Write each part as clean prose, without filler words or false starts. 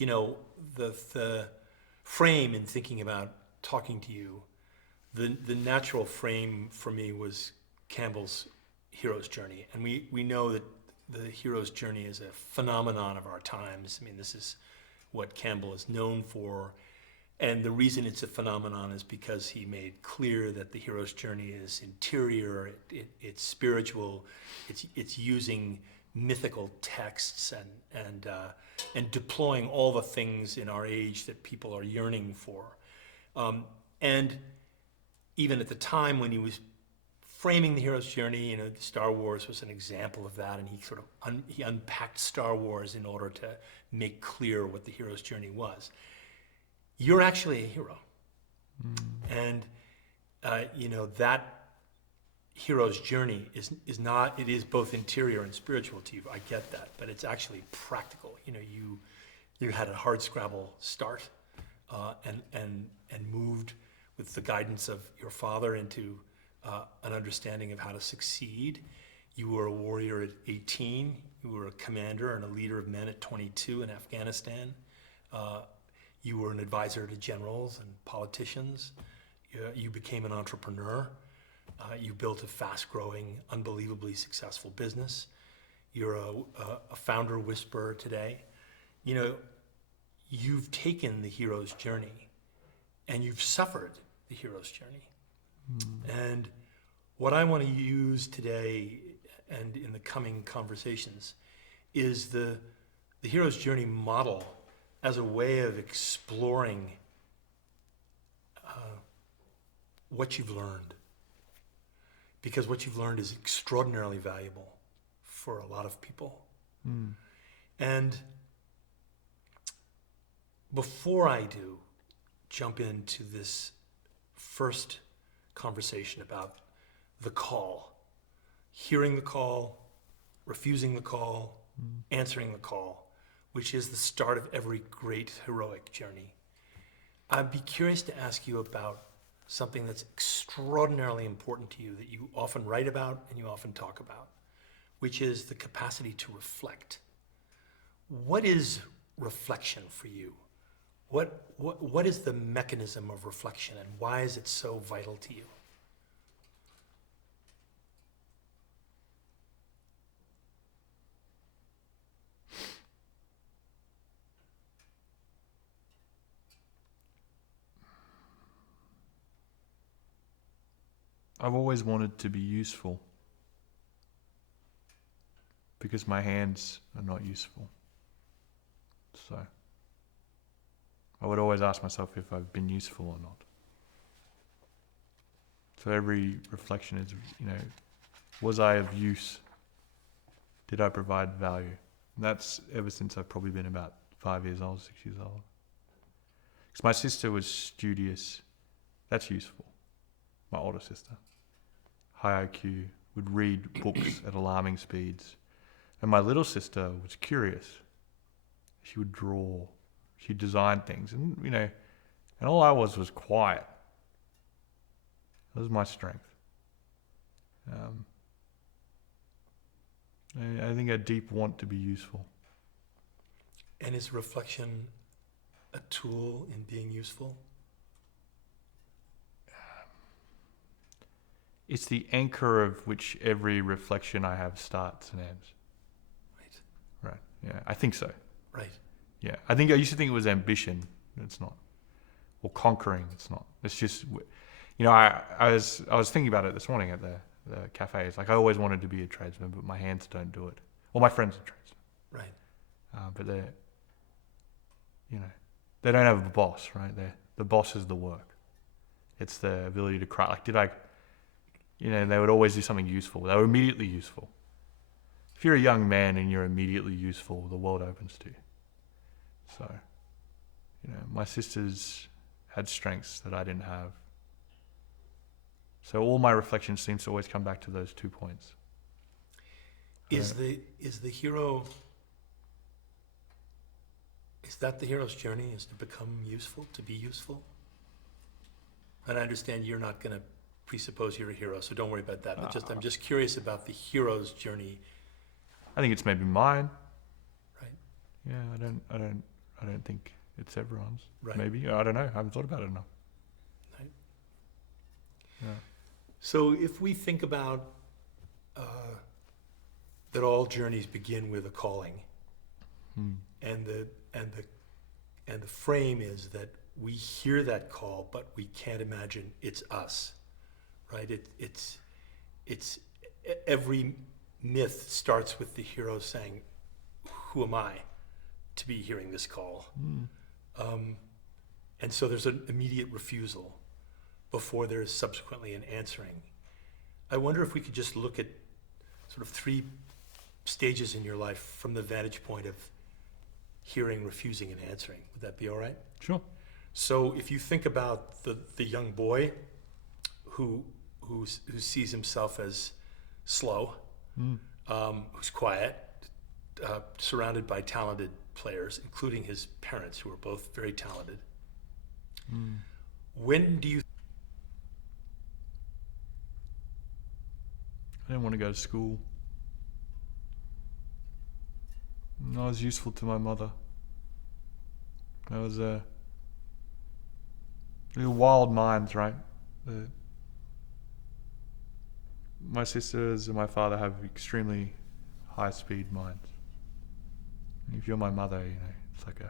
you know, the frame in thinking about talking to you, the natural frame for me was Campbell's hero's journey. And we know that the hero's journey is a phenomenon of our times. I mean, this is what Campbell is known for. And the reason it's a phenomenon is because he made clear that the hero's journey is interior, it's spiritual, it's using mythical texts and deploying all the things in our age that people are yearning for. And even at the time when he was framing the hero's journey, you know, Star Wars was an example of that, and he sort of he unpacked Star Wars in order to make clear what the hero's journey was. You're actually a hero, and you know that hero's journey is not. It is both interior and spiritual to you. I get that, but it's actually practical. You know, you had a hardscrabble start, and moved with the guidance of your father into an understanding of how to succeed. You were a warrior at 18. You were a commander and a leader of men at 22 in Afghanistan. You were an advisor to generals and politicians. You became an entrepreneur. You built a fast-growing, unbelievably successful business. You're a founder whisperer today. You know, you've taken the hero's journey, and you've suffered the hero's journey. And what I want to use today and in the coming conversations is the hero's journey model as a way of exploring what you've learned. Because what you've learned is extraordinarily valuable for a lot of people. And before I do jump into this first conversation about the call, hearing the call, refusing the call, answering the call, which is the start of every great heroic journey, I'd be curious to ask you about something that's extraordinarily important to you that you often write about and you often talk about, which is the capacity to reflect. What is reflection for you? What is the mechanism of reflection, and why is it so vital to you? I've always wanted to be useful because my hands are not useful. So I would always ask myself if I've been useful or not. So every reflection is, you know, was I of use? Did I provide value? And that's ever since I've probably been about 5 years old, 6 years old. Because my sister was studious. That's useful. My older sister. High IQ, would read books at alarming speeds. And my little sister was curious. She would draw. She'd design things. And, you know, and all I was quiet. That was my strength. I think a deep want to be useful. And is reflection a tool in being useful? It's the anchor of which every reflection I have starts and ends. Right. Yeah, I think so. Right. Yeah, I used to think it was ambition. It's not. Or conquering. It's not. It's just, you know, I was thinking about it this morning at the cafe. It's like I always wanted to be a tradesman, but my hands don't do it. Well, my friends are tradesmen. Right. But they're, you know, they don't have a boss, right? The boss is the work. It's the ability to cry. Like, you know, they would always do something useful. They were immediately useful. If you're a young man and you're immediately useful, the world opens to you. So, you know, my sisters had strengths that I didn't have. So all my reflections seems to always come back to those 2 points. Is the hero, is that the hero's journey, is to become useful, to be useful? And I understand you're not going to presuppose you're a hero, so don't worry about that. But I'm just curious about the hero's journey. I think it's maybe mine. Right. Yeah, I don't think it's everyone's. Right. Maybe, I don't know. I haven't thought about it enough. Right. Yeah. So if we think about that all journeys begin with a calling, and the frame is that we hear that call, but we can't imagine it's us, right? It's every myth starts with the hero saying, "Who am I to be hearing this call?" And so there's an immediate refusal before there is subsequently an answering. I wonder if we could just look at sort of 3 stages in your life from the vantage point of hearing, refusing, and answering. Would that be all right? Sure. So if you think about the young boy who sees himself as slow, who's quiet, surrounded by talented players, including his parents, who are both very talented. When do you? I didn't want to go to school. I was useful to my mother. I was wild minds, right? My sisters and my father have extremely high-speed minds. If you're my mother, it's like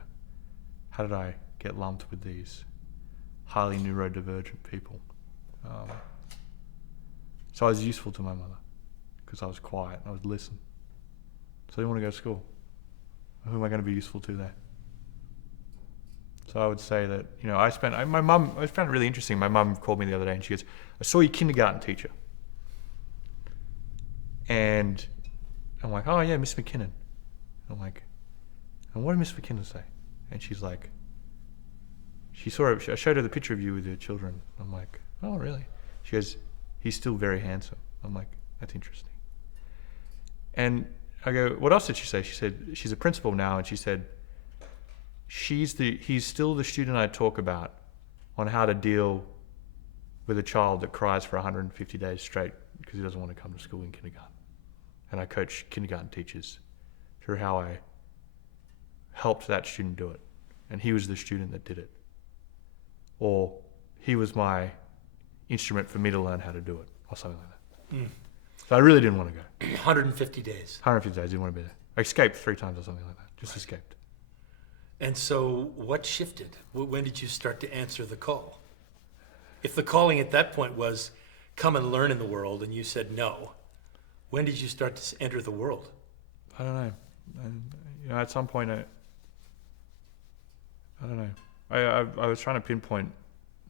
how did I get lumped with these highly neurodivergent people? So I was useful to my mother because I was quiet and I would listen. So I didn't want to go to school. Who am I going to be useful to there? So I would say that, I found it really interesting. My mum called me the other day and she goes, "I saw your kindergarten teacher." And I'm like, "Oh yeah, Miss McKinnon." I'm like, "And what did Miss McKinnon say?" And she's like, I showed her the picture of you with your children. I'm like, "Oh really?" She goes, "He's still very handsome." I'm like, "That's interesting." And I go, "What else did she say?" She said, she's a principal now, and she said, he's still the student I talk about on how to deal with a child that cries for 150 days straight because he doesn't want to come to school in kindergarten. And I coach kindergarten teachers through how I helped that student do it. And he was the student that did it. Or he was my instrument for me to learn how to do it, or something like that. So I really didn't want to go. 150 days. 150 days, didn't want to be there. I escaped 3 times or something like that. Just escaped. And so what shifted? When did you start to answer the call? If the calling at that point was come and learn in the world and you said no, when did you start to enter the world? I don't know. And, at some point, I don't know. I was trying to pinpoint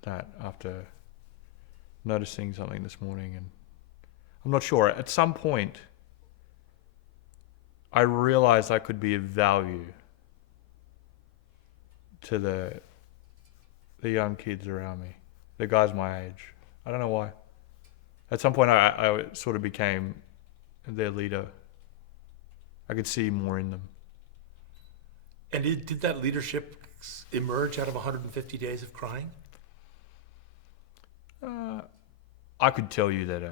that after noticing something this morning, and I'm not sure. At some point, I realized I could be of value to the young kids around me, the guys my age. I don't know why. At some point, I sort of became their leader. I could see more in them. And did that leadership emerge out of 150 days of crying? I could tell you that,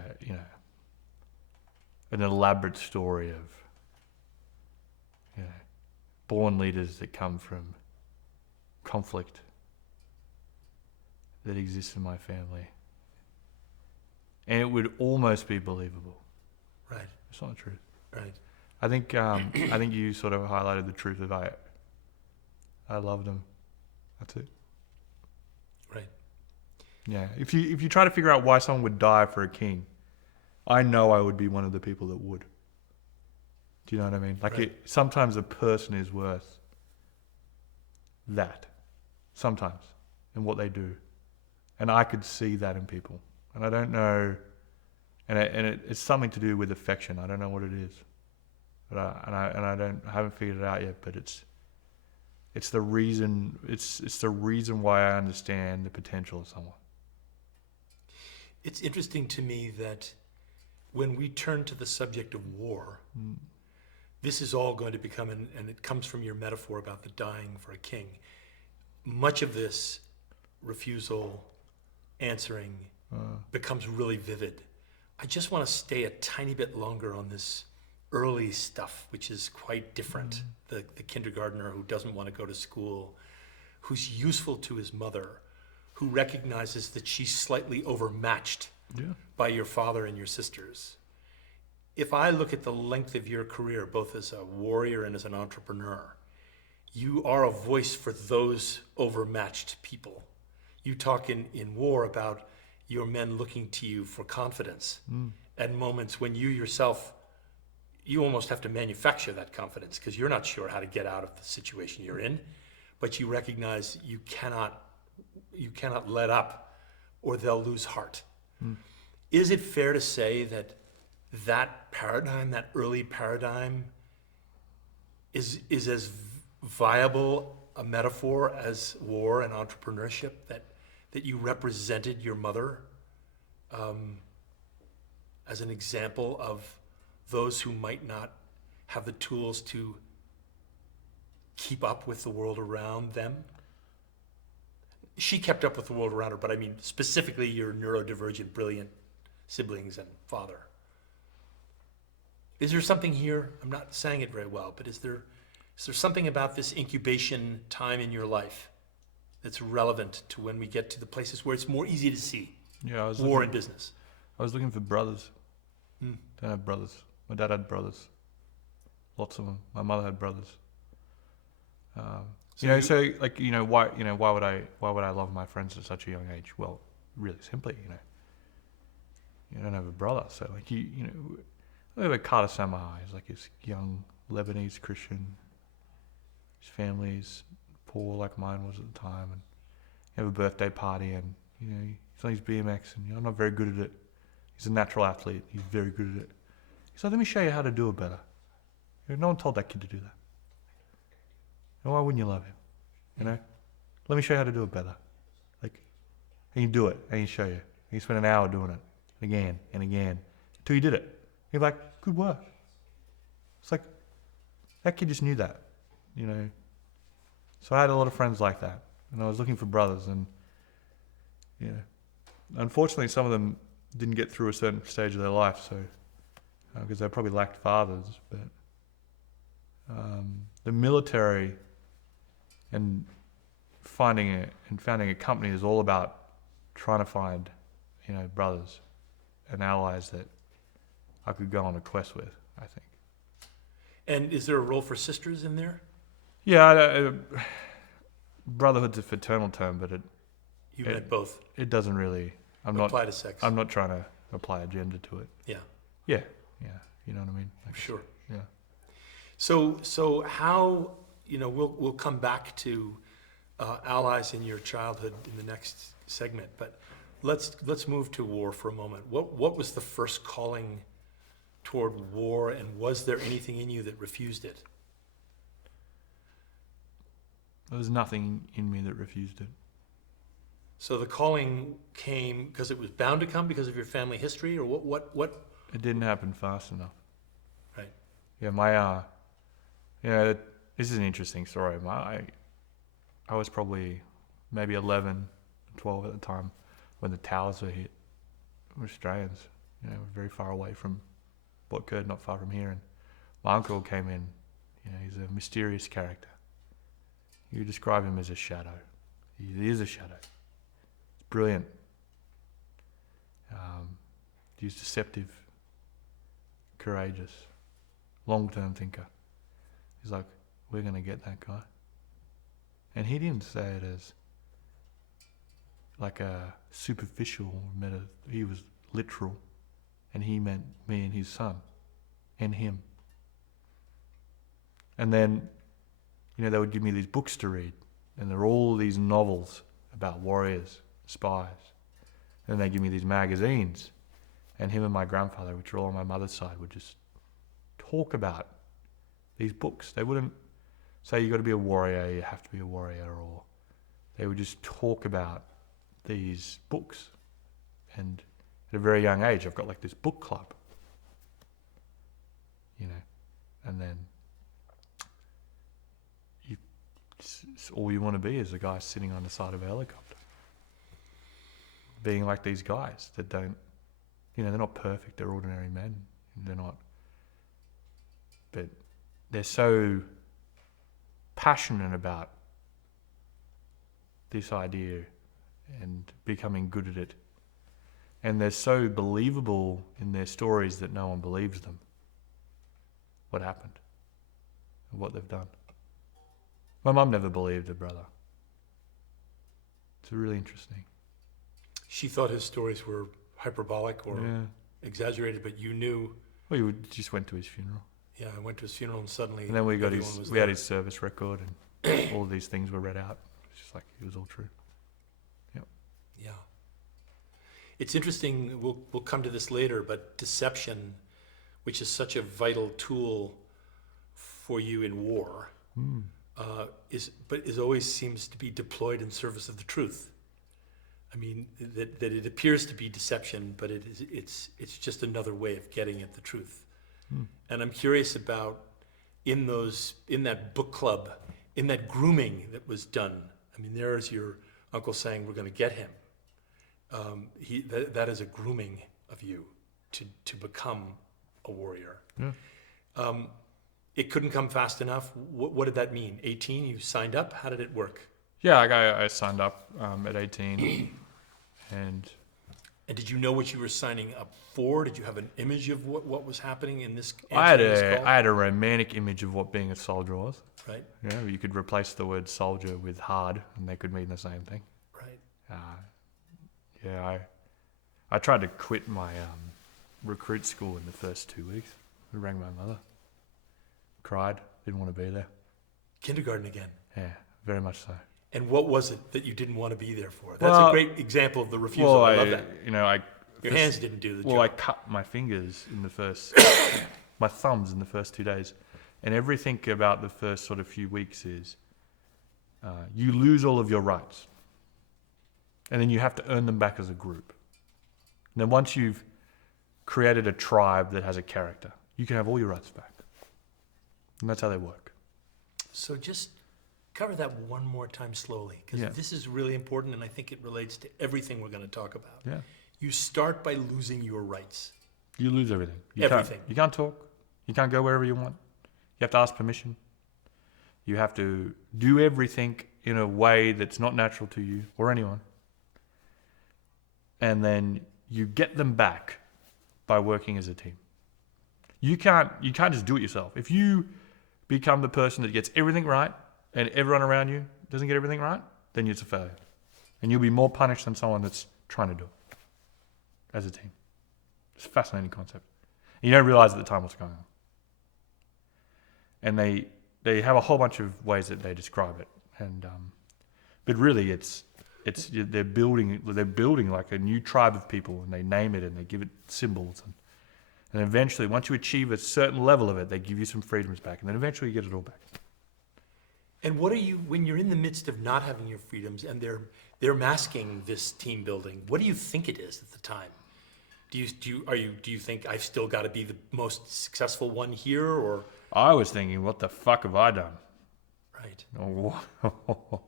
an elaborate story of, born leaders that come from conflict that exists in my family. And it would almost be believable. Right. It's not the truth. Right. I think you sort of highlighted the truth of I love them. That's it. Right. Yeah. If you try to figure out why someone would die for a king, I know I would be one of the people that would. Do you know what I mean? Like right. Sometimes a person is worth that. Sometimes. In what they do. And I could see that in people. And I don't know, and it's something to do with affection. I don't know what it is. But I haven't figured it out yet, but it's the reason why I understand the potential of someone. It's interesting to me that when we turn to the subject of war, this is all going to become, and it comes from your metaphor about the dying for a king. Much of this refusal, answering, becomes really vivid. I just want to stay a tiny bit longer on this early stuff, which is quite different. The kindergartner who doesn't want to go to school, who's useful to his mother, who recognizes that she's slightly overmatched Yeah. by your father and your sisters. If I look at the length of your career, both as a warrior and as an entrepreneur, you are a voice for those overmatched people. You talk in war about your men looking to you for confidence at moments when you yourself, you almost have to manufacture that confidence because you're not sure how to get out of the situation you're in, but you recognize you cannot let up or they'll lose heart. Is it fair to say that that paradigm, that early paradigm, is as viable a metaphor as war and entrepreneurship, that you represented your mother as an example of those who might not have the tools to keep up with the world around them? She kept up with the world around her, but I mean specifically your neurodivergent, brilliant siblings and father. Is there something here? I'm not saying it very well, but is there something about this incubation time in your life that's relevant to when we get to the places where it's more easy to see Yeah, war in business? I was looking for brothers. Don't have brothers. My dad had brothers. Lots of them. My mother had brothers. Why would I love my friends at such a young age? Well, really simply, you don't have a brother, so like we have a Carter Samaha. He's like this young Lebanese Christian. His family's poor like mine was at the time, and you have a birthday party, and he's on his BMX, and I'm not very good at it. He's a natural athlete. He's very good at it. He's like, let me show you how to do it better. No one told that kid to do that. And why wouldn't you love him? Let me show you how to do it better. And you do it, and you show you. And you spend an hour doing it, again and again, until you did it. You're like, good work. It's like, that kid just knew that, So I had a lot of friends like that, and I was looking for brothers, and, unfortunately some of them didn't get through a certain stage of their life, so, because they probably lacked fathers, but the military and founding a company is all about trying to find, brothers and allies that I could go on a quest with, I think. And is there a role for sisters in there? Yeah, brotherhood's a fraternal term, but You meant both. It doesn't really apply to sex. I'm not trying to apply a gender to it. Yeah. Yeah. You know what I mean? Sure. Yeah. So how, we'll come back to allies in your childhood in the next segment, but let's move to war for a moment. What was the first calling toward war, and was there anything in you that refused it? There was nothing in me that refused it. So the calling came because it was bound to come because of your family history, or what? It didn't happen fast enough. Right. Yeah, this is an interesting story. I was probably maybe 11, 12 at the time when the towers were hit. We're Australians, we're very far away from what occurred not far from here. And my uncle came in, he's a mysterious character. You describe him as a shadow. He is a shadow. He's brilliant. He's deceptive, courageous, long-term thinker. He's like, we're going to get that guy. And he didn't say it as like a superficial meta. He was literal. And he meant me and his son and him. And then, they would give me these books to read. And there were all these novels about warriors, spies. And they'd give me these magazines. And him and my grandfather, which were all on my mother's side, would just talk about these books. They wouldn't say you got to be a warrior, you have to be a warrior, or they would just talk about these books. And at a very young age, I've got like this book club, and then all you want to be is a guy sitting on the side of a helicopter, being like these guys that don't, they're not perfect, they're ordinary men. They're not but they're so passionate about this idea and becoming good at it. And they're so believable in their stories that no one believes them. What happened? And what they've done. My mum never believed her brother. It's really interesting. She thought his stories were hyperbolic or exaggerated, but you knew. Well, you just went to his funeral. Yeah, I went to his funeral and suddenly. And then we got everyone was we there. had his service record and all of these things were read out. It's just like it was all true. Yeah. It's interesting, we'll come to this later, but deception, which is such a vital tool for you in war, is always seems to be deployed in service of the truth. I mean, that it appears to be deception, but it's just another way of getting at the truth. And I'm curious about in that book club, in that grooming that was done. I mean, there is your uncle saying, we're going to get him. That is a grooming of you to become a warrior. Yeah. It couldn't come fast enough. What did that mean? 18, you signed up? How did it work? Yeah, I signed up at 18. And did you know what you were signing up for? Did you have an image of what was happening in this? I had a romantic image of what being a soldier was. Right. Yeah, you could replace the word soldier with hard, and they could mean the same thing. Right. Yeah, I tried to quit my recruit school in the first 2 weeks. I rang my mother, cried, didn't want to be there. Kindergarten again. Yeah, very much so. And what was it that you didn't want to be there for? That's a great example of the refusal. I love that. Your hands didn't do the job. Well, I cut my fingers in the first, my thumbs in the first 2 days. And everything about the first sort of few weeks is you lose all of your rights. And then you have to earn them back as a group. And then once you've created a tribe that has a character, you can have all your rights back. And that's how they work. So just cover that one more time slowly, because this is really important, and I think it relates to everything we're going to talk about. Yeah. You start by losing your rights. You lose everything. Everything. You can't talk. You can't go wherever you want. You have to ask permission. You have to do everything in a way that's not natural to you or anyone. And then you get them back by working as a team. You can't just do it yourself. If you become the person that gets everything right and everyone around you doesn't get everything right, then it's a failure. And you'll be more punished than someone that's trying to do it as a team. It's a fascinating concept. And you don't realize at the time what's going on. And they have a whole bunch of ways that they describe it. And but really they're building like a new tribe of people, and they name it and they give it symbols, and eventually once you achieve a certain level of it, they give you some freedoms back, and then eventually you get it all back. And what are you, when you're in the midst of not having your freedoms and they're masking this team building, what do you think it is at the time? Do you think I've still got to be the most successful one here, or? I was thinking, what the fuck have I done? Right. Oh.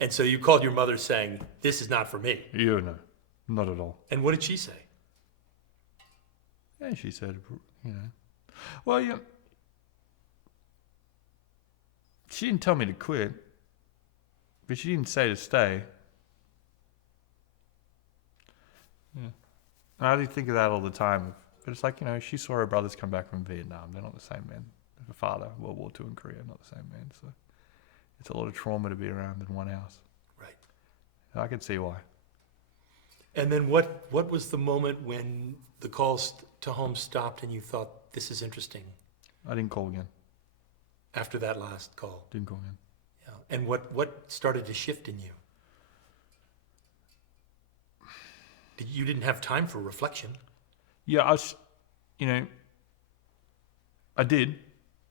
And so you called your mother saying, this is not for me. No, not at all. And what did she say? Yeah, she said, well, yeah. She didn't tell me to quit, but she didn't say to stay. Yeah. I do think of that all the time. But it's like, she saw her brothers come back from Vietnam. They're not the same men. Her father, World War II in Korea, not the same man. So it's a lot of trauma to be around in one house. Right. I can see why. And then what was the moment when the calls to home stopped and you thought, this is interesting? I didn't call again. After that last call? Didn't call again. Yeah. And what started to shift in you? You didn't have time for reflection. Yeah, I did.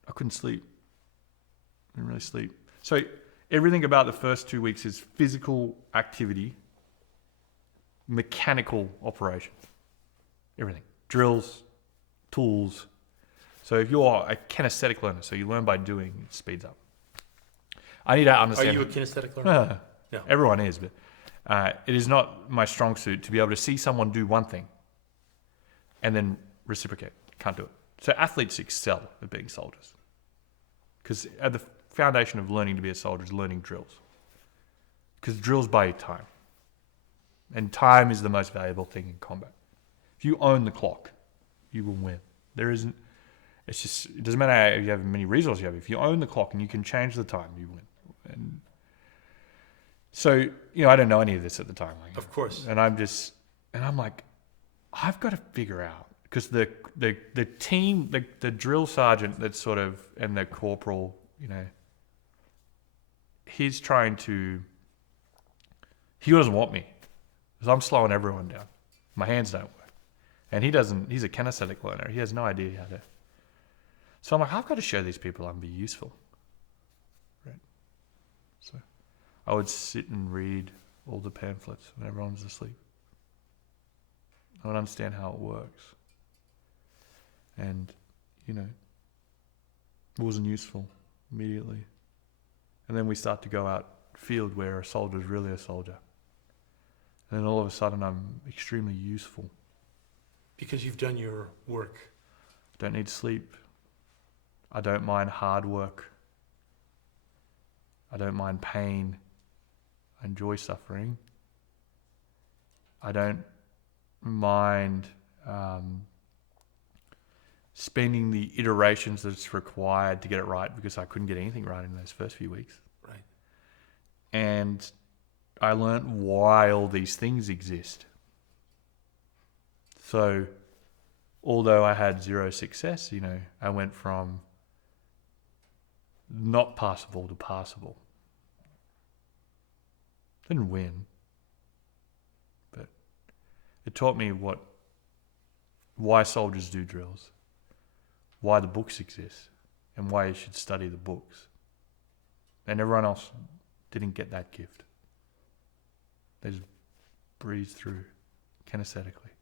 I couldn't sleep. I didn't really sleep. So everything about the first 2 weeks is physical activity, mechanical operation. Everything. Drills, tools. So if you're a kinesthetic learner, so you learn by doing, it speeds up. I need to understand. Are you a kinesthetic learner? No. Everyone is, but it is not my strong suit to be able to see someone do one thing and then reciprocate. Can't do it. So athletes excel at being soldiers. Because at the foundation of learning to be a soldier is learning drills. Because drills buy you time. And time is the most valuable thing in combat. If you own the clock, you will win. There isn't, it's just, it doesn't matter if you have many resources you have. If you own the clock and you can change the time, you win. And so, I don't know any of this at the time. Of course. And I'm like, I've got to figure out, because the team, the drill sergeant that's sort of, and the corporal, he's trying to, he doesn't want me, because I'm slowing everyone down. My hands don't work. And he's a kinesthetic learner. He has no idea how to. So I'm like, I've got to show these people I can be useful. Right. So I would sit and read all the pamphlets when everyone's asleep. I would understand how it works. And, it wasn't useful immediately. And then we start to go out field where a soldier is really a soldier. And then all of a sudden I'm extremely useful. Because you've done your work. I don't need sleep. I don't mind hard work. I don't mind pain. I enjoy suffering. I don't mind spending the iterations that's required to get it right, because I couldn't get anything right in those first few weeks. Right. And I learnt why all these things exist. So, although I had zero success, I went from not passable to passable. Didn't win, but it taught me why soldiers do drills, why the books exist, and why you should study the books. And everyone else didn't get that gift. They just breezed through kinesthetically.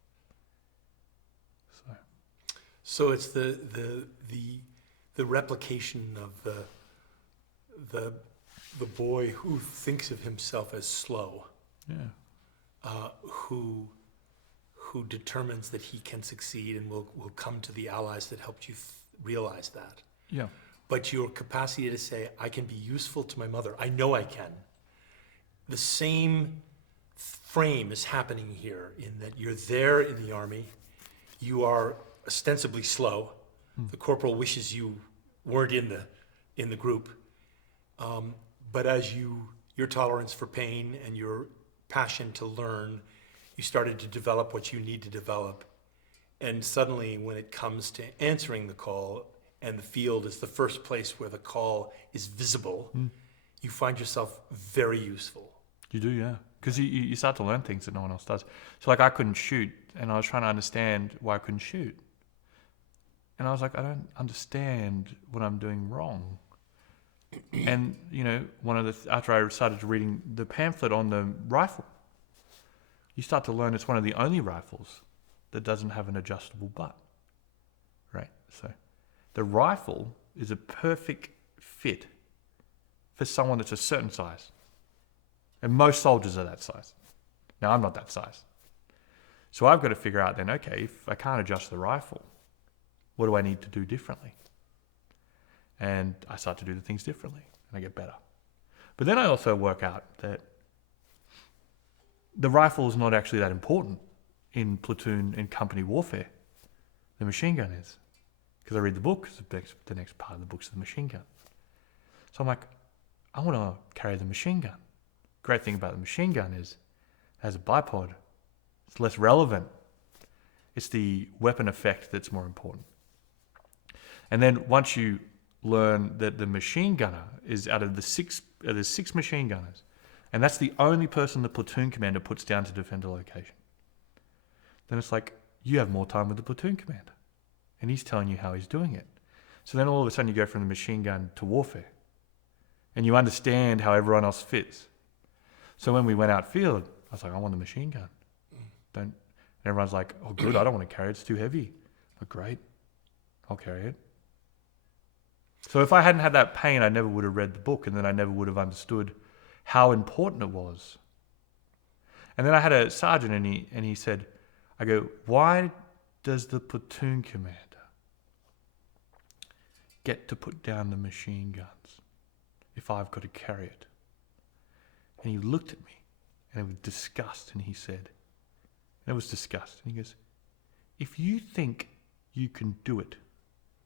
So it's the replication of the boy who thinks of himself as slow, who determines that he can succeed and will come to the allies that helped you realize that. Yeah. But your capacity to say, I can be useful to my mother, I know I can. The same frame is happening here, in that you're there in the army, you are ostensibly slow. The corporal wishes you weren't in the group. But as your tolerance for pain and your passion to learn, you started to develop what you need to develop. And suddenly, when it comes to answering the call, and the field is the first place where the call is visible, you find yourself very useful. You do, yeah. Because you start to learn things that no one else does. So I couldn't shoot, and I was trying to understand why I couldn't shoot. And I was like, I don't understand what I'm doing wrong. And, after I started reading the pamphlet on the rifle, you start to learn it's one of the only rifles that doesn't have an adjustable butt. Right? So the rifle is a perfect fit for someone that's a certain size. And most soldiers are that size. Now, I'm not that size. So I've got to figure out then, okay, if I can't adjust the rifle, what do I need to do differently? And I start to do the things differently, and I get better. But then I also work out that the rifle is not actually that important in platoon and company warfare. The machine gun is. Because I read the book, the next part of the book's the machine gun. So I'm like, I want to carry the machine gun. Great thing about the machine gun is it has a bipod. It's less relevant. It's the weapon effect that's more important. And then once you learn that the machine gunner is out of there's 6 machine gunners, and that's the only person the platoon commander puts down to defend a location, then it's like, you have more time with the platoon commander, and he's telling you how he's doing it. So then all of a sudden you go from the machine gun to warfare, and you understand how everyone else fits. So when we went out field, I was like, I want the machine gun. And everyone's like, oh good, I don't want to carry it, it's too heavy. But great, I'll carry it. So if I hadn't had that pain, I never would have read the book, and then I never would have understood how important it was. And then I had a sergeant, and he said, I go, why does the platoon commander get to put down the machine guns if I've got to carry it? And he looked at me, and it was disgust, and he said, and it was disgust, and he goes, if you think you can do it,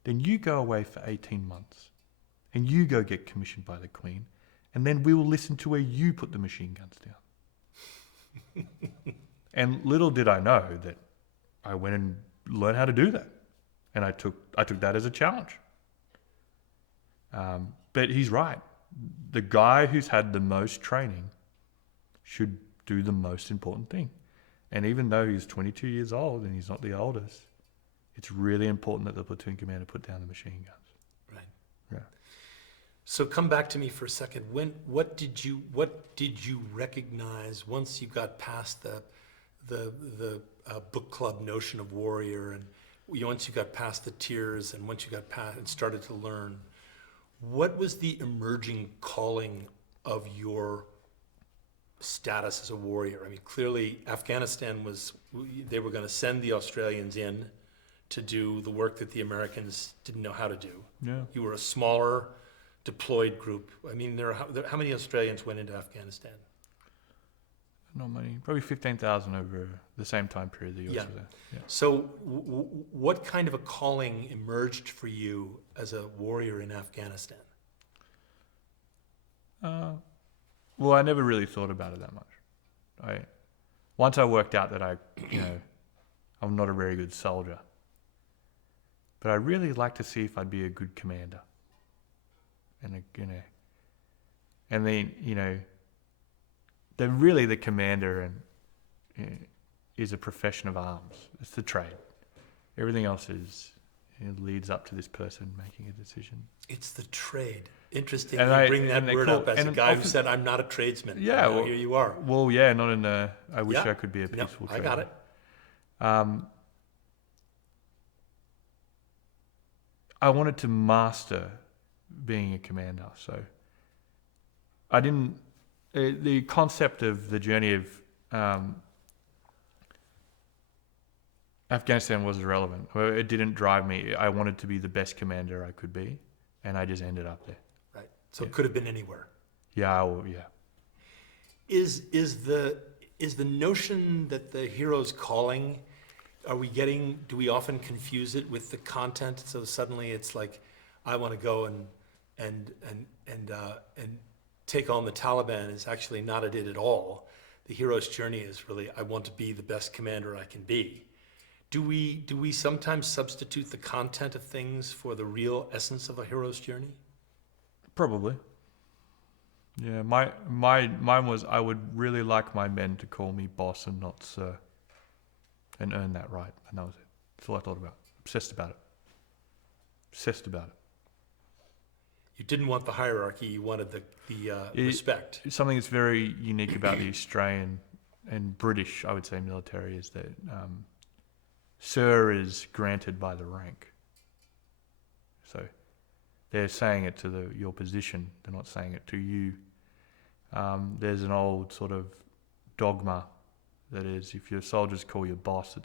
then you go away for 18 months, and you go get commissioned by the Queen, and then we will listen to where you put the machine guns down. And little did I know that I went and learned how to do that. And I took that as a challenge. But he's right. The guy who's had the most training should do the most important thing. And even though he's 22 years old and he's not the oldest, it's really important that the platoon commander put down the machine guns. Right. Yeah. So come back to me for a second. What did you recognize once you got past the book club notion of warrior, and once you got past the tiers, and once you got past and started to learn, what was the emerging calling of your status as a warrior? I mean, clearly Afghanistan they were going to send the Australians in to do the work that the Americans didn't know how to do. Yeah. You were a smaller deployed group. I mean, how many Australians went into Afghanistan? Not many. Probably 15,000 over the same time period the US was there. Yeah. So what kind of a calling emerged for you as a warrior in Afghanistan? Well, I never really thought about it that much. Once I worked out that I'm not a very good soldier, but I really like to see if I'd be a good commander. And then the commander is a profession of arms. It's the trade. Everything else leads up to this person making a decision. It's the trade. Interesting. And you bring that word up as a guy who said, "I'm not a tradesman." Yeah. Well, here you are. Well, yeah, not in a. I wish I could be a peaceful trader. I got it. I wanted to master being a commander, so I didn't. The concept of the journey of Afghanistan was irrelevant. It didn't drive me. I wanted to be the best commander I could be, and I just ended up there. Right. So it could have been anywhere. Yeah. Well, yeah. Is the notion that the hero's calling? Do we often confuse it with the content? So suddenly it's like, I want to go and take on the Taliban is actually not it at all. The hero's journey is really, I want to be the best commander I can be. Do we sometimes substitute the content of things for the real essence of a hero's journey? Probably. Yeah, mine was, I would really like my men to call me boss and not sir, and earn that right, and that was it. That's all I thought about. Obsessed about it. You didn't want the hierarchy. You wanted the respect. Something that's very unique about the Australian and British, I would say, military is that sir is granted by the rank. So they're saying it to your position. They're not saying it to you. There's an old sort of dogma that is, if your soldiers call you boss,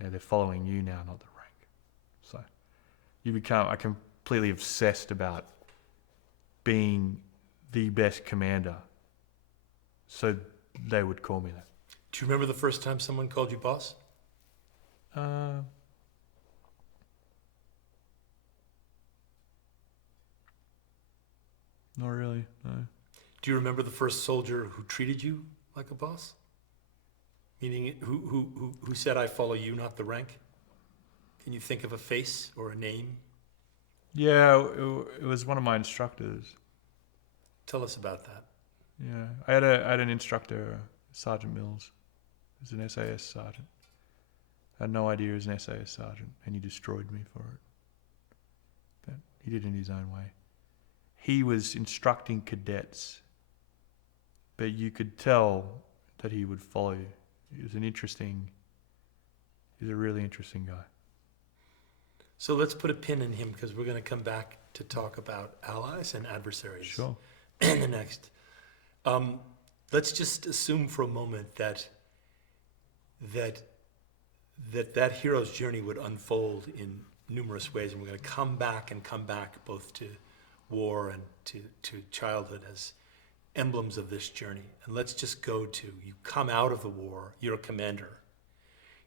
they're following you now, not the rank. So you become completely obsessed about being the best commander, so they would call me that. Do you remember the first time someone called you boss? Not really, no. Do you remember the first soldier who treated you like a boss? Meaning, who said, "I follow you, not the rank"? Can you think of a face or a name? Yeah, it was one of my instructors. Tell us about that. Yeah, I had an instructor, Sergeant Mills. He was an SAS sergeant. I had no idea he was an SAS sergeant, and he destroyed me for it. But he did it in his own way. He was instructing cadets, but you could tell that he would follow you. He's a really interesting guy. So let's put a pin in him, because we're going to come back to talk about allies and adversaries. Sure. In the next. Let's just assume for a moment that hero's journey would unfold numerous ways, and we're going to come back both to war and to childhood as emblems of this journey. And let's just go to, you come out of the war, you're a commander.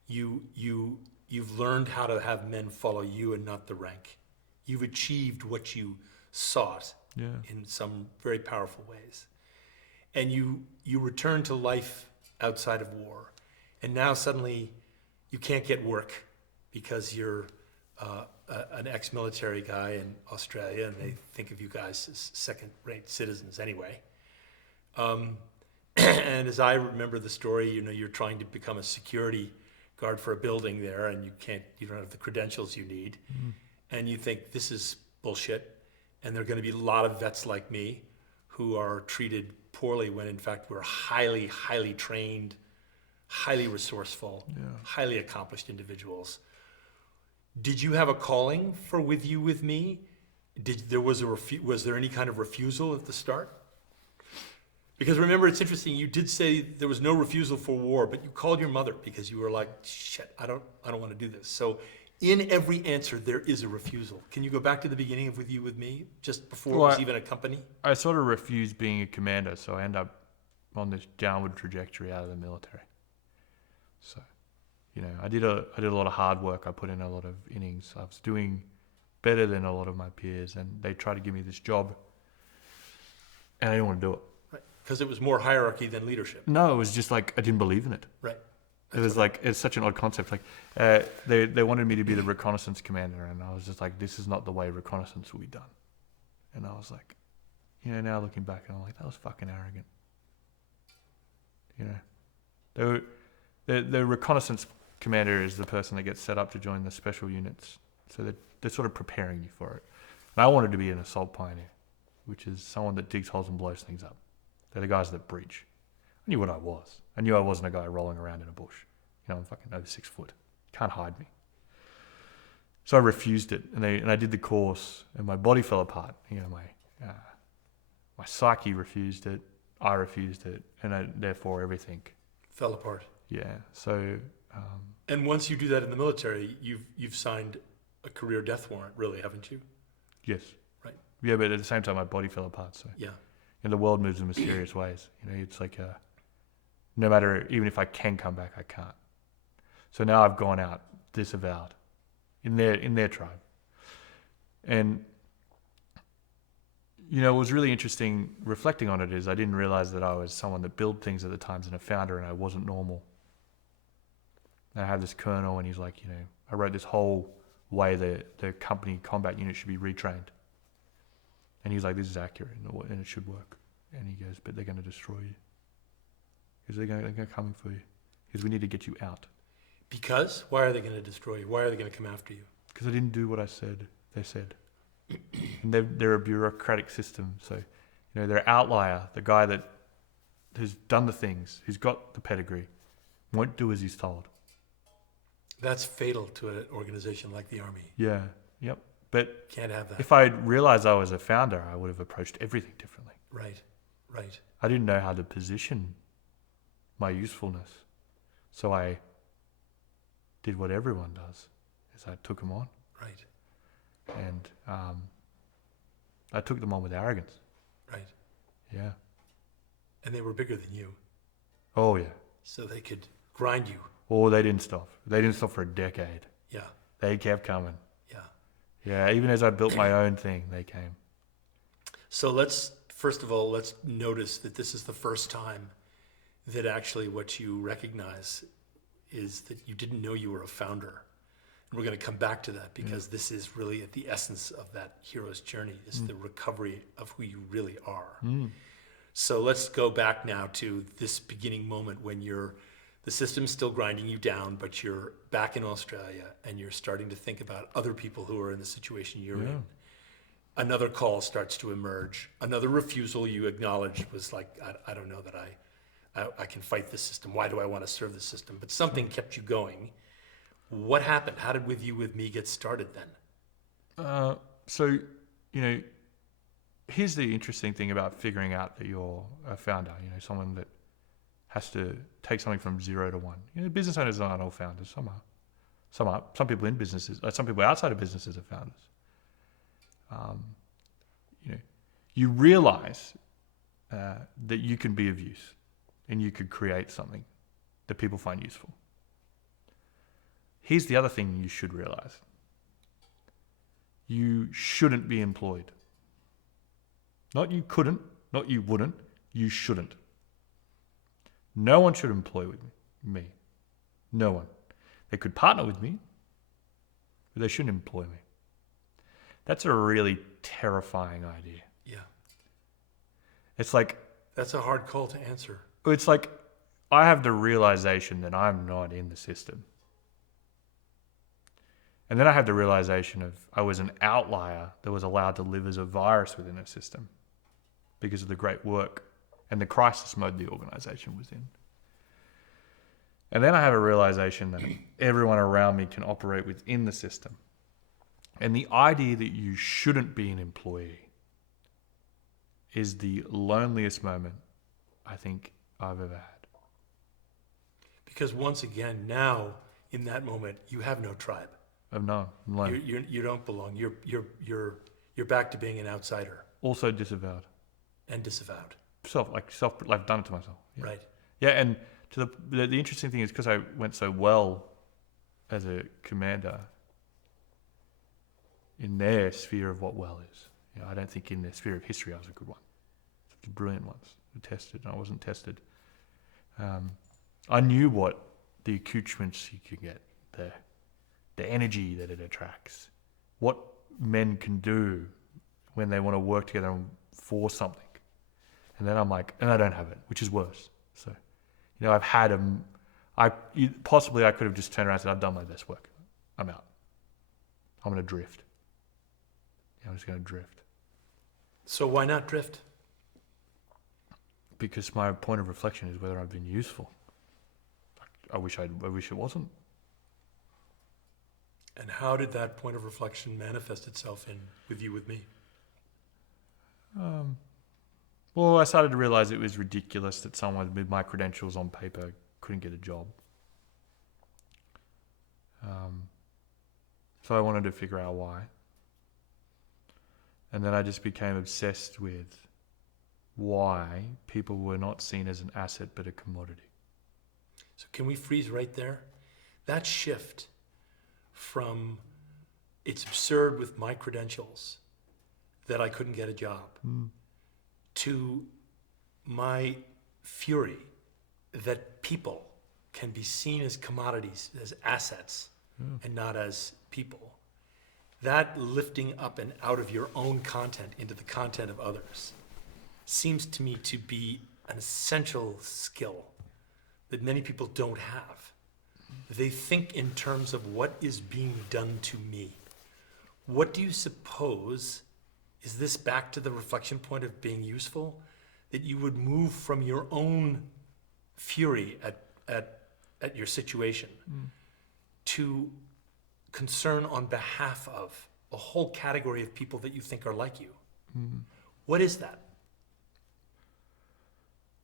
You've learned how to have men follow you and not the rank. You've achieved what you sought in some very powerful ways. And you return to life outside of war. And now suddenly you can't get work because you're an ex-military guy in Australia, and they think of you guys as second-rate citizens anyway. And as I remember the story, you're trying to become a security guard for a building there, and you don't have the credentials you need. And you think, this is bullshit, and there are going to be a lot of vets like me who are treated poorly when in fact we're highly, highly trained, highly resourceful, highly accomplished individuals. Did you have a calling for With You, With Me? Was there any kind of refusal at the start? Because remember, it's interesting, you did say there was no refusal for war, but you called your mother because you were like, shit, I don't want to do this. So in every answer, there is a refusal. Can you go back to the beginning of With You, With Me, just before it was even a company? I sort of refused being a commander, so I end up on this downward trajectory out of the military. So, I did a lot of hard work. I put in a lot of innings. I was doing better than a lot of my peers, and they tried to give me this job, and I didn't want to do it. Right, because it was more hierarchy than leadership. No, it was just like I didn't believe in it. Right. It was like, it's such an odd concept. Like, they wanted me to be the reconnaissance commander, and I was just like, this is not the way reconnaissance will be done. And I was like, now looking back, and I'm like, that was fucking arrogant. The reconnaissance commander is the person that gets set up to join the special units. So they're sort of preparing you for it. And I wanted to be an assault pioneer, which is someone that digs holes and blows things up. They're the guys that breach. I knew what I was. I knew I wasn't a guy rolling around in a bush. I'm fucking over 6 foot. Can't hide me. So I refused it, and I did the course, and my body fell apart. My psyche refused it. I refused it, and therefore everything fell apart. Yeah. So. And once you do that in the military, you've signed a career death warrant, really, haven't you? Yes. Right. Yeah, but at the same time, my body fell apart. So. Yeah. The world moves in mysterious ways. It's like no matter, even if I can come back, I can't. So now I've gone out disavowed in their tribe. And, what was really interesting reflecting on it is I didn't realize that I was someone that built things at the times and a founder, and I wasn't normal. And I had this colonel, and he's like, I wrote this whole way the company combat unit should be retrained. And he's like, this is accurate, and it should work. And he goes, but they're going to destroy you. Because they're going to come for you. Because we need to get you out. Because? Why are they going to destroy you? Why are they going to come after you? Because I didn't do what they said. And they're a bureaucratic system. So, their outlier, the guy that has done the things, who's got the pedigree, won't do as he's told. That's fatal to an organization like the Army. Yeah. Yep. But can't have that. If I realized I was a founder, I would have approached everything differently. Right. I didn't know how to position my usefulness. So I did what everyone does, is I took them on. Right. And I took them on with arrogance. Right. Yeah. And they were bigger than you. Oh, yeah. So they could grind you. Oh, they didn't stop. They didn't stop for a decade. Yeah. They kept coming. Yeah. Yeah, even as I built my own thing, they came. So first of all, let's notice that this is the first time that actually what you recognize is that you didn't know you were a founder. And we're going to come back to that because this is really at the essence of that hero's journey, is the recovery of who you really are. So let's go back now to this beginning moment when the system's still grinding you down, but you're back in Australia and you're starting to think about other people who are in the situation you're in. Another call starts to emerge. Another refusal you acknowledged was like, I don't know that I can fight this system. Why do I want to serve the system? But something kept you going. What happened? How did With You, With Me get started then? So, here's the interesting thing about figuring out that you're a founder, someone that has to take something from 0 to 1. Business owners aren't all founders, some are. Some people in businesses, some people outside of businesses are founders. You realize that you can be of use and you could create something that people find useful. Here's the other thing you should realize. You shouldn't be employed. Not you couldn't, not you wouldn't, you shouldn't. No one should employ with me. No one. They could partner with me, but they shouldn't employ me. That's a really terrifying idea. Yeah. It's like... That's a hard call to answer. It's like I have the realization that I'm not in the system. And then I had the realization of I was an outlier that was allowed to live as a virus within a system because of the great work and the crisis mode the organization was in. And then I have a realization that everyone around me can operate within the system. And the idea that you shouldn't be an employee is the loneliest moment I think I've ever had. Because once again, now in that moment, you have no tribe. I'm alone. You don't belong. You're back to being an outsider. Also disavowed. And disavowed. I've done it to myself. Yeah. Right. Yeah, and to the interesting thing is because I went so well as a commander in their sphere of what well is. I don't think in their sphere of history I was a good one. The brilliant ones were tested, and I wasn't tested. I knew what the accoutrements you could get there, the energy that it attracts, what men can do when they want to work together for something. And then I'm like, and I don't have it, which is worse. So, I've had possibly I could have just turned around and said, I've done my best work. I'm out. I'm going to drift. I'm just going to drift. So why not drift? Because my point of reflection is whether I've been useful. I wish it wasn't. And how did that point of reflection manifest itself with me? Well, I started to realize it was ridiculous that someone with my credentials on paper couldn't get a job. So I wanted to figure out why. And then I just became obsessed with why people were not seen as an asset but a commodity. So can we freeze right there? That shift from it's absurd with my credentials that I couldn't get a job to my fury that people can be seen as commodities, as assets, and not as people. That lifting up and out of your own content into the content of others seems to me to be an essential skill that many people don't have. They think in terms of what is being done to me. What do you suppose, is this back to the reflection point of being useful? That you would move from your own fury at your situation to concern on behalf of a whole category of people that you think are like you. What is that?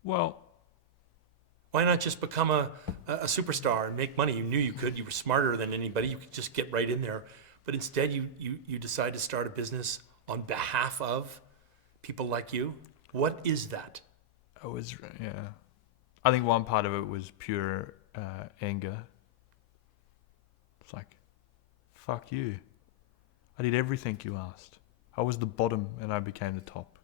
Well, why not just become a superstar and make money? You knew you could. You were smarter than anybody. You could just get right in there. But instead, you decide to start a business on behalf of people like you. What is that? I think one part of it was pure anger. It's like, fuck you. I did everything you asked. I was the bottom and I became the top.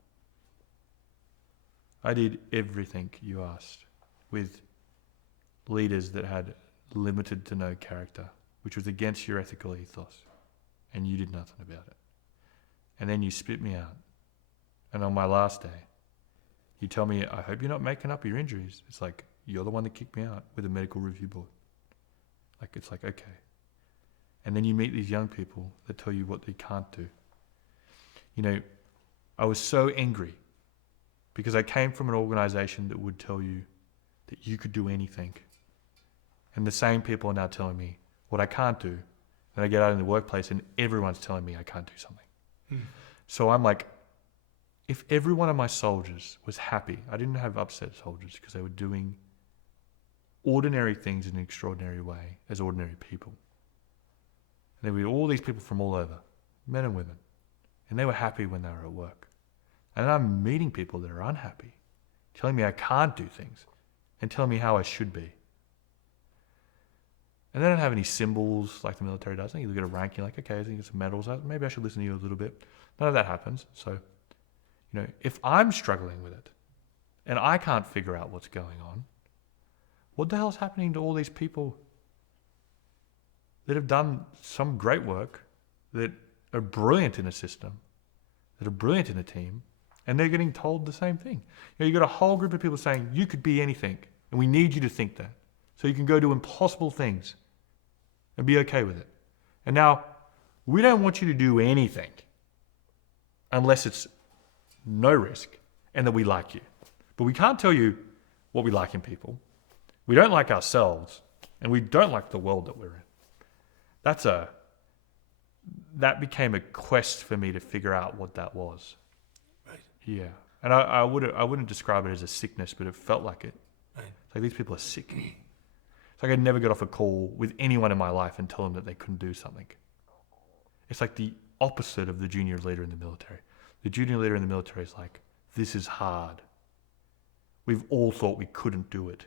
I did everything you asked with leaders that had limited to no character, which was against your ethical ethos, and you did nothing about it. And then you spit me out. And on my last day, you tell me, I hope you're not making up your injuries. It's like, you're the one that kicked me out with a medical review board. It's like, okay. And then you meet these young people that tell you what they can't do. I was so angry because I came from an organization that would tell you that you could do anything. And the same people are now telling me what I can't do. And I get out in the workplace and everyone's telling me I can't do something. So I'm like, if every one of my soldiers was happy, I didn't have upset soldiers because they were doing ordinary things in an extraordinary way as ordinary people. there were all these people from all over, men and women, and they were happy when they were at work. And then I'm meeting people that are unhappy, telling me I can't do things, and telling me how I should be. And they don't have any symbols like the military does. You look at a rank, you're like, okay, I think it's some medals. Maybe I should listen to you a little bit. None of that happens. So, if I'm struggling with it, and I can't figure out what's going on, what the hell's happening to all these people that have done some great work, that are brilliant in a system, that are brilliant in a team, and they're getting told the same thing? You've got a whole group of people saying, you could be anything, and we need you to think that, so you can go do impossible things and be okay with it. And now, we don't want you to do anything unless it's no risk and that we like you. But we can't tell you what we like in people. We don't like ourselves, and we don't like the world that we're in. That became a quest for me to figure out what that was. Right. Yeah. And I wouldn't describe it as a sickness, but it felt like it. Right. It's like these people are sick. It's like I'd never get off a call with anyone in my life and tell them that they couldn't do something. It's like the opposite of the junior leader in the military. The junior leader in the military is like, this is hard. We've all thought we couldn't do it.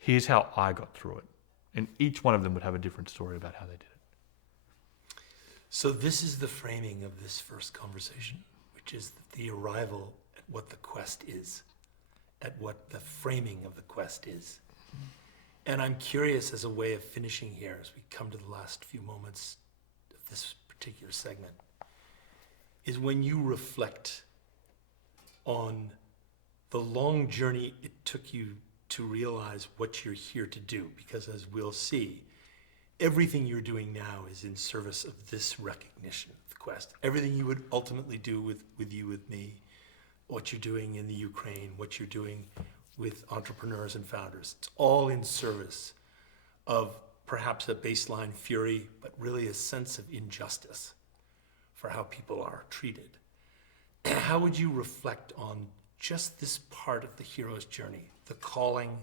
Here's how I got through it. And each one of them would have a different story about how they did it. So this is the framing of this first conversation, which is the arrival at what the quest is, at what the framing of the quest is. And I'm curious, as a way of finishing here, as we come to the last few moments of this particular segment, is when you reflect on the long journey it took you to realize what you're here to do. Because as we'll see, everything you're doing now is in service of this recognition of the quest. Everything you would ultimately do with you, with me, what you're doing in the Ukraine, what you're doing with entrepreneurs and founders, it's all in service of perhaps a baseline fury, but really a sense of injustice for how people are treated. How would you reflect on just this part of the hero's journey, the calling,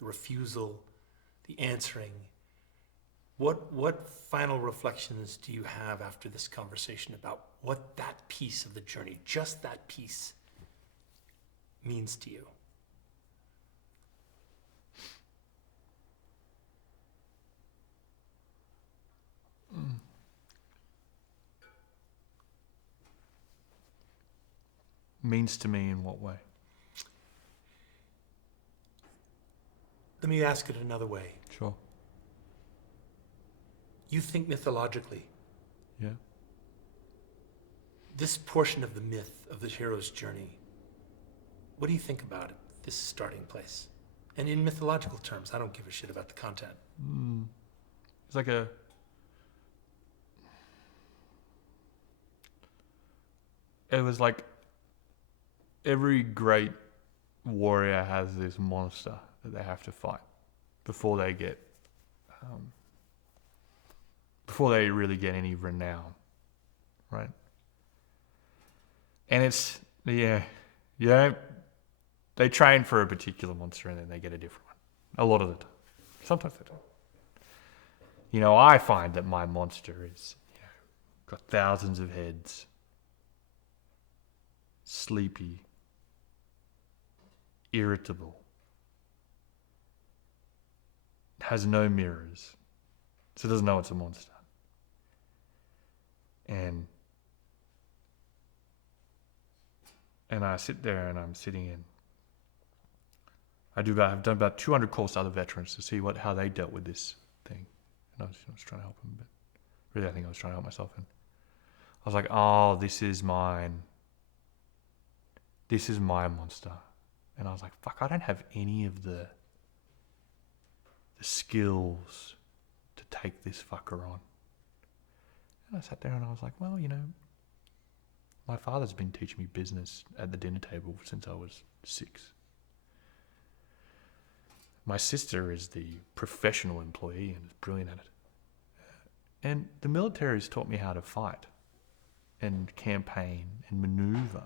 the refusal, the answering? What final reflections do you have after this conversation about what that piece of the journey, just that piece, means to you? Means to me in what way? Let me ask it another way. Sure. You think mythologically. Yeah. This portion of the myth of the hero's journey, what do you think about it, this starting place? And in mythological terms, I don't give a shit about the content. It's like it was like every great warrior has this monster that they have to fight before they get, before they really get any renown, right? And it's, they train for a particular monster and then they get a different one. A lot of the time. Sometimes they don't. I find that my monster is, got thousands of heads, sleepy, irritable, has no mirrors, so doesn't know it's a monster. And I sit there and I'm sitting in. I've done about 200 calls to other veterans to see how they dealt with this thing. And I was trying to help them, but really I think I was trying to help myself. And I was like, oh, this is mine. This is my monster. And I was like, fuck, I don't have any of the skills to take this fucker on. And I sat there and I was like, well, my father's been teaching me business at the dinner table since I was 6. My sister is the professional employee and is brilliant at it. And the military has taught me how to fight and campaign and maneuver.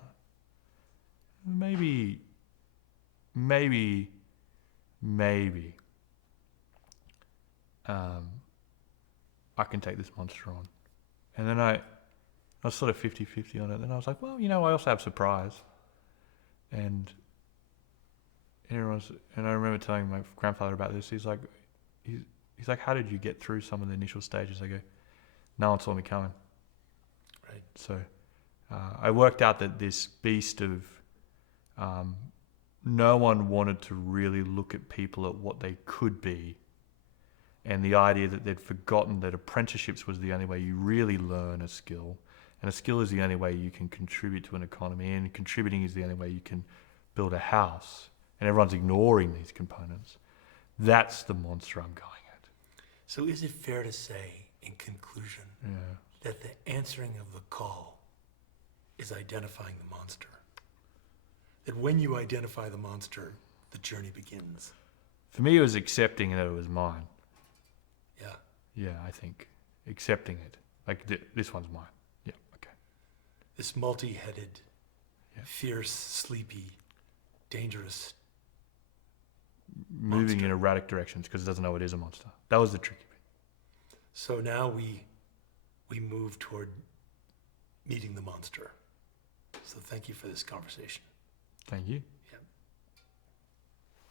Maybe I can take this monster on. And then I was sort of 50-50 on it. Then I was like, well, I also have surprise. And I remember telling my grandfather about this. He's like, how did you get through some of the initial stages? I go, no one saw me coming. Right. So I worked out that this beast of no one wanted to really look at people at what they could be, and the idea that they'd forgotten that apprenticeships was the only way you really learn a skill, and a skill is the only way you can contribute to an economy, and contributing is the only way you can build a house, and everyone's ignoring these components. That's the monster I'm going at. So is it fair to say, in conclusion, that the answering of the call is identifying the monster? That when you identify the monster, the journey begins? For me, it was accepting that it was mine. Yeah. Yeah, I think. Accepting it. Like, this one's mine. Yeah, okay. This multi-headed, fierce, sleepy, dangerous moving monster. in erratic directions because it doesn't know it is a monster. That was the tricky bit. So now we move toward meeting the monster. So thank you for this conversation. Thank you.